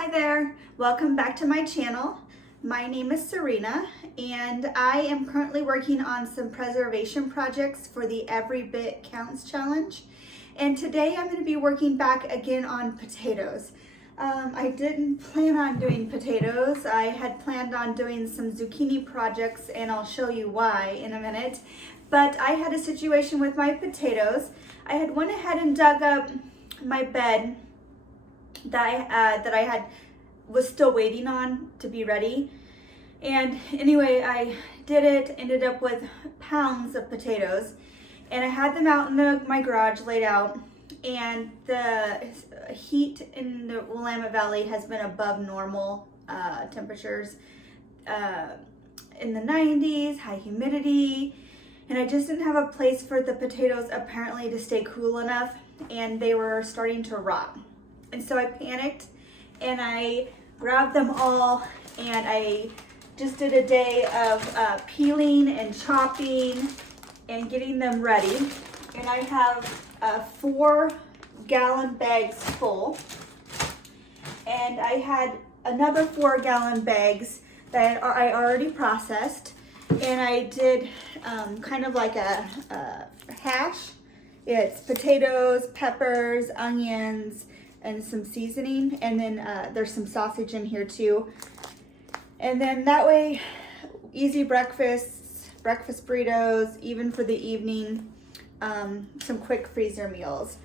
Hi there, welcome back to my channel. My name is Serena and I am currently working on some preservation projects for the Every Bit Counts challenge. And today I'm going to be working back again on potatoes. I didn't plan on doing potatoes. I had planned on doing some zucchini projects and I'll show you why in a minute. But I had a situation with my potatoes. I had went ahead and dug up my bed that I was still waiting on to be ready. And anyway, I did it, ended up with pounds of potatoes, and I had them out in my garage laid out, and the heat in the Willamette Valley has been above normal temperatures, in the 90s, high humidity, and I just didn't have a place for the potatoes apparently to stay cool enough, and they were starting to rot. And so I panicked and I grabbed them all and I just did a day of peeling and chopping and getting them ready. And I have 4-gallon bags full. And I had another 4-gallon bags that I already processed. And I did kind of like a hash. It's potatoes, peppers, onions, and some seasoning, and then there's some sausage in here too. And then that way, easy breakfasts, breakfast burritos, even for the evening, some quick freezer meals.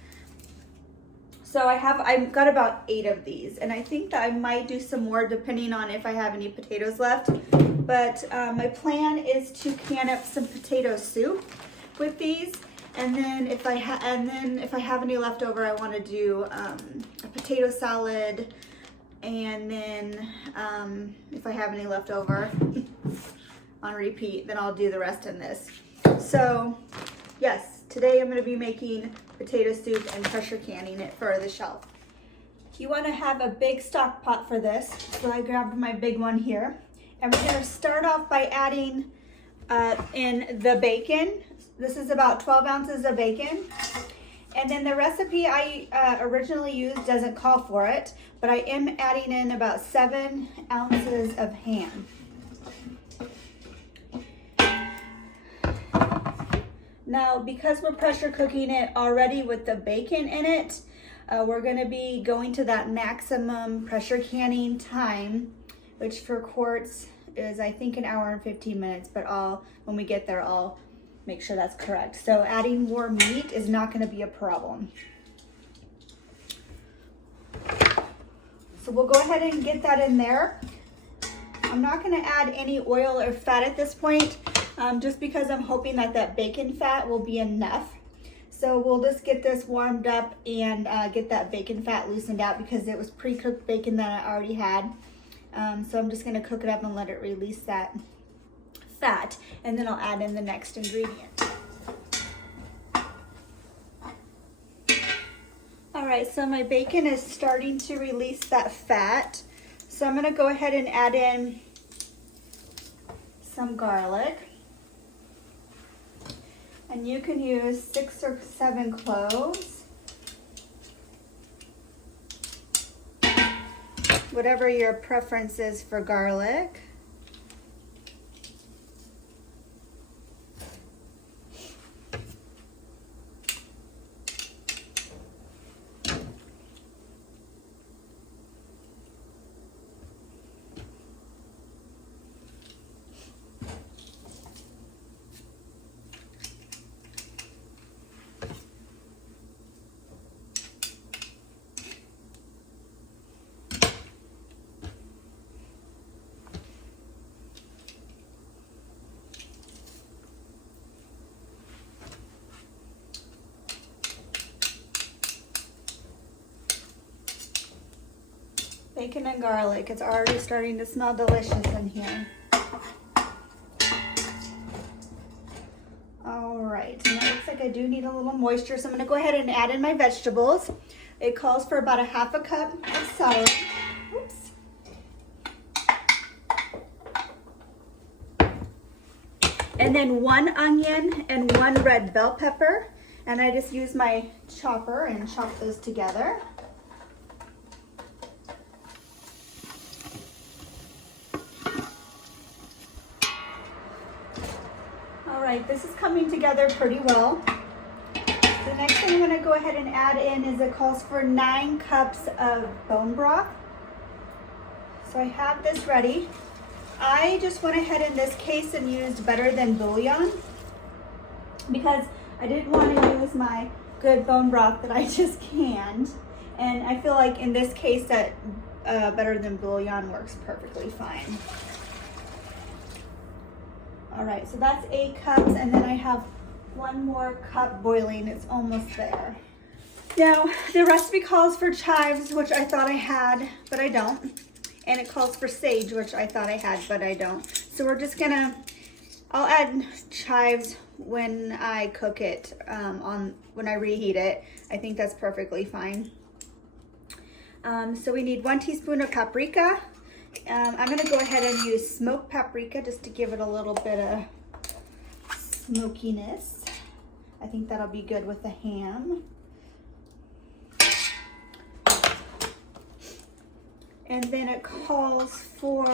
So I've got about 8 of these, and I think that I might do some more depending on if I have any potatoes left. But my plan is to can up some potato soup with these. And then if I have any left over, I want to do a potato salad, and then if I have any left over on repeat, then I'll do the rest in this. So yes, today I'm going to be making potato soup and pressure canning it for the shelf. You want to have a big stock pot for this, so I grabbed my big one here. And we're going to start off by adding in the bacon. This is about 12 ounces of bacon. And then the recipe I originally used doesn't call for it, but I am adding in about 7 ounces of ham. Now, because we're pressure cooking it already with the bacon in it, we're going to be going to that maximum pressure canning time, which for quarts is I think 1 hour and 15 minutes, but when we get there, I'll make sure that's correct. So adding more meat is not going to be a problem. So we'll go ahead and get that in there. I'm not going to add any oil or fat at this point, just because I'm hoping that bacon fat will be enough. So we'll just get this warmed up and get that bacon fat loosened out, because it was pre-cooked bacon that I already had. So I'm just going to cook it up and let it release that fat, and then I'll add in the next ingredient. All right, so my bacon is starting to release that fat. So I'm going to go ahead and add in some garlic. And you can use 6 or 7 cloves. Whatever your preference is for garlic. Bacon and garlic, it's already starting to smell delicious in here. All right, and it looks like I do need a little moisture, so I'm gonna go ahead and add in my vegetables. It calls for about 1/2 cup of celery. Oops. And then 1 onion and 1 red bell pepper. And I just use my chopper and chop those together. like this is coming together pretty well. The next thing I'm gonna go ahead and add in is it calls for 9 cups of bone broth. So I have this ready. I just went ahead in this case and used better than bouillon because I didn't want to use my good bone broth that I just canned. And I feel like in this case that better than bouillon works perfectly fine. All right, so that's 8 cups, and then I have 1 more cup boiling. It's almost there. Now, the recipe calls for chives, which I thought I had, but I don't. And it calls for sage, which I thought I had, but I don't. So we're just gonna, I'll add chives when I cook it, when I reheat it. I think that's perfectly fine. So we need 1 teaspoon of paprika. I'm gonna go ahead and use smoked paprika just to give it a little bit of smokiness. I think that'll be good with the ham. And then it calls for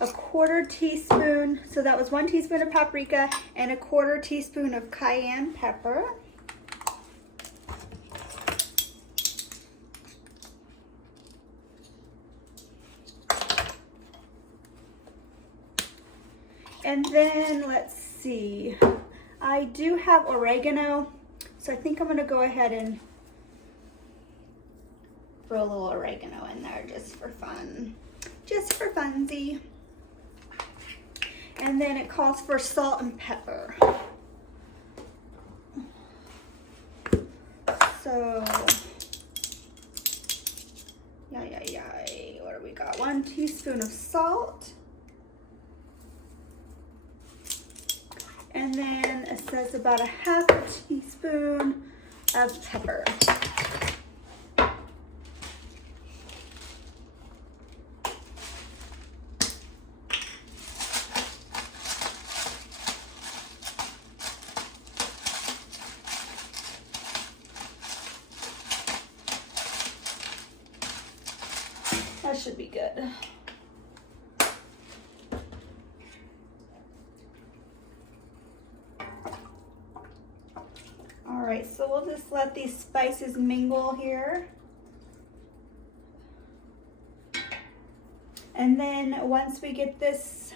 a 1/4 teaspoon. So that was 1 teaspoon of paprika and a 1/4 teaspoon of cayenne pepper. And then let's see, I do have oregano, so I think I'm gonna go ahead and throw a little oregano in there just for fun, just for funsie. And then it calls for salt and pepper. So, what do we got? 1 teaspoon of salt. And then it says about a 1/2 teaspoon of pepper. That should be good. All right, so we'll just let these spices mingle here. And then once we get this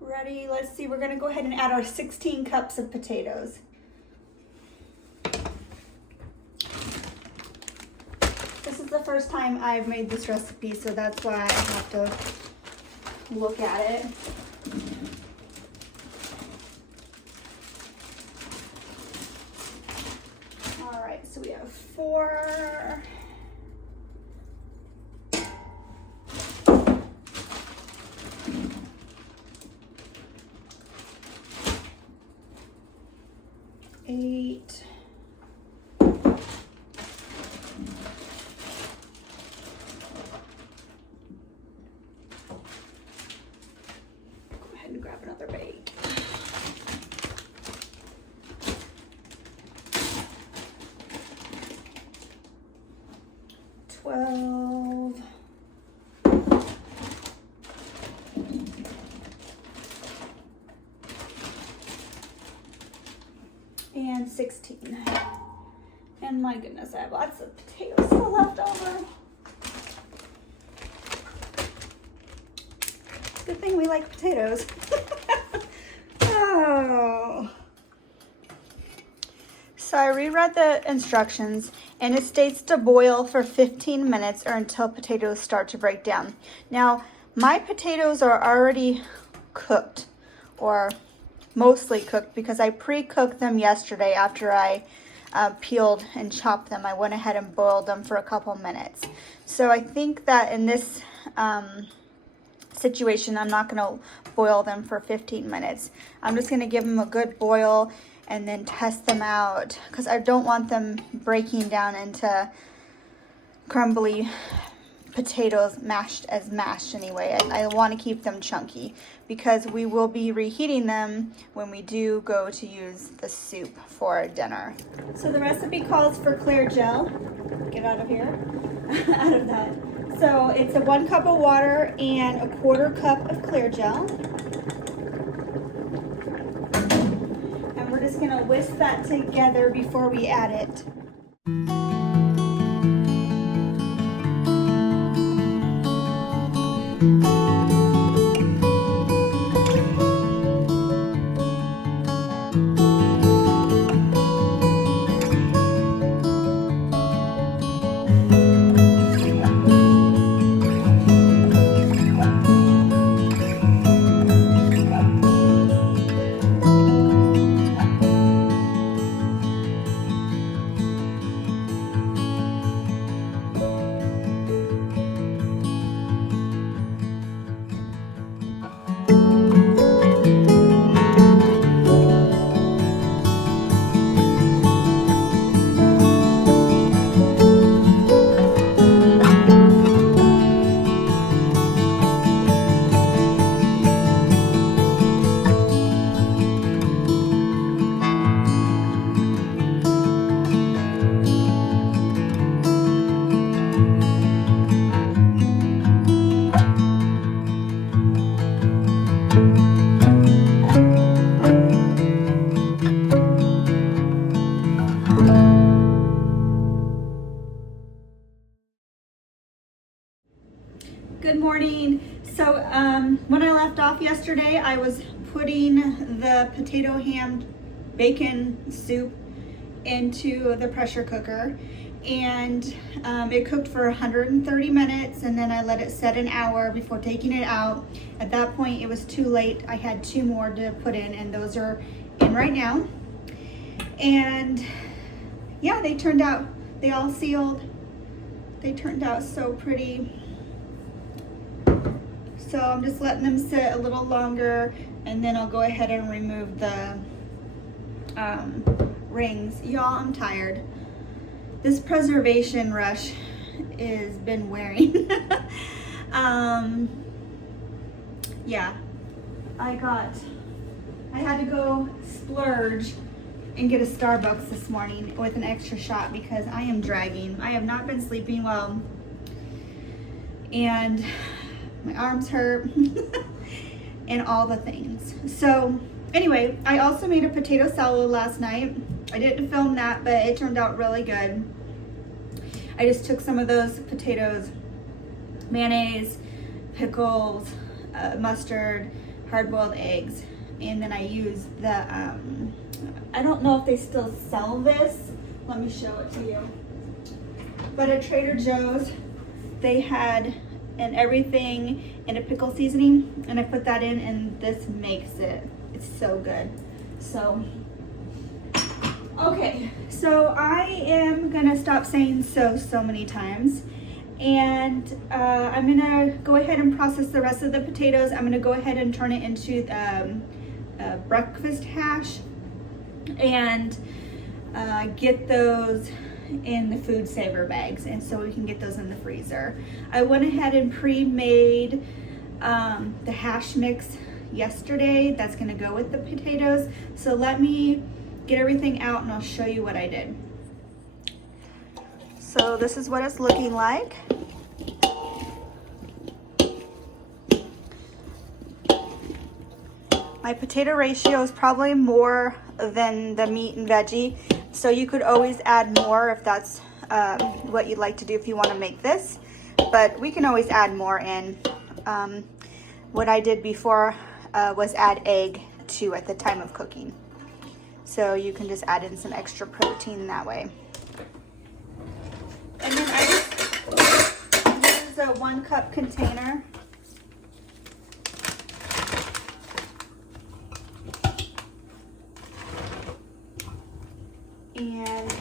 ready, let's see, we're gonna go ahead and add our 16 cups of potatoes. This is the first time I've made this recipe, so that's why I have to look at it. All right, so we have 4. Eight. Go ahead and grab another bag. 12. And 16. And my goodness, I have lots of potatoes still left over. Good thing we like potatoes. Oh. So I reread the instructions and it states to boil for 15 minutes or until potatoes start to break down. Now, my potatoes are already cooked, or mostly cooked, because I pre-cooked them yesterday after I peeled and chopped them. I went ahead and boiled them for a couple minutes. So I think that in this situation, I'm not gonna boil them for 15 minutes. I'm just gonna give them a good boil and then test them out, because I don't want them breaking down into crumbly potatoes mashed anyway. I want to keep them chunky because we will be reheating them when we do go to use the soup for dinner. So the recipe calls for clear gel. Get out of here, out of that. So it's a 1 cup of water and a 1/4 cup of clear gel. just gonna whisk that together before we add it. Good morning. So when I left off yesterday, I was putting the potato ham bacon soup into the pressure cooker, and it cooked for 130 minutes, and then I let it set an hour before taking it out. At that point, it was too late. I had 2 more to put in, and those are in right now. And yeah, they turned out, they all sealed. They turned out so pretty. So I'm just letting them sit a little longer, and then I'll go ahead and remove the rings. Y'all, I'm tired. This preservation rush has been wearing. Yeah, I had to go splurge and get a Starbucks this morning with an extra shot because I am dragging. I have not been sleeping well, and my arms hurt and all the things. So anyway, I also made a potato salad last night. I didn't film that, but it turned out really good. I just took some of those potatoes, mayonnaise, pickles, mustard, hard-boiled eggs, and then I used the, I don't know if they still sell this. Let me show it to you. But at Trader Joe's, they had and everything in a pickle seasoning, and I put that in, and this makes it. It's so good. So, okay, so I am gonna stop saying so many times, and I'm gonna go ahead and process the rest of the potatoes. I'm gonna go ahead and turn it into breakfast hash, and get those in the food saver bags, and so we can get those in the freezer. I went ahead and pre-made the hash mix yesterday that's going to go with the potatoes. So let me get everything out and I'll show you what I did. So this is what it's looking like. My potato ratio is probably more than the meat and veggie, so you could always add more if that's what you'd like to do if you want to make this, but we can always add more in. What I did before was add egg too at the time of cooking, so you can just add in some extra protein that way. And then I just use a 1 cup container. And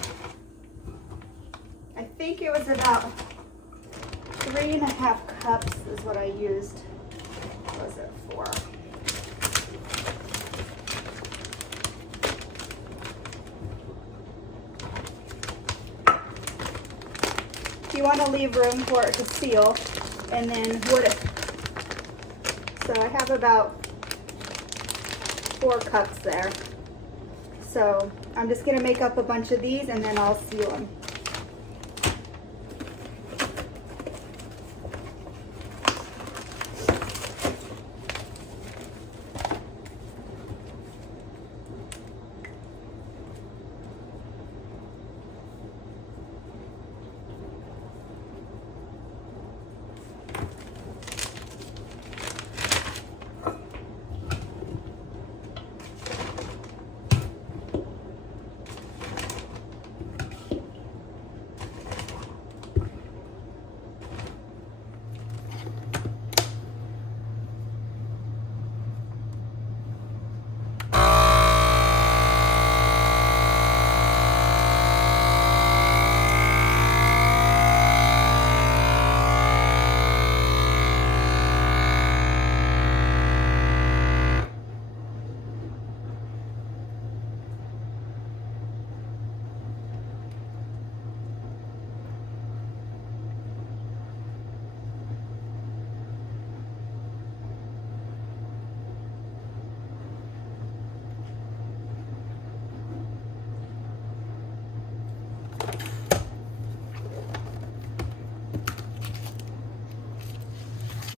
I think it was about 3.5 cups is what I used. What was it, 4? You want to leave room for it to seal, and then so I have about 4 cups there. So I'm just gonna make up a bunch of these and then I'll seal them.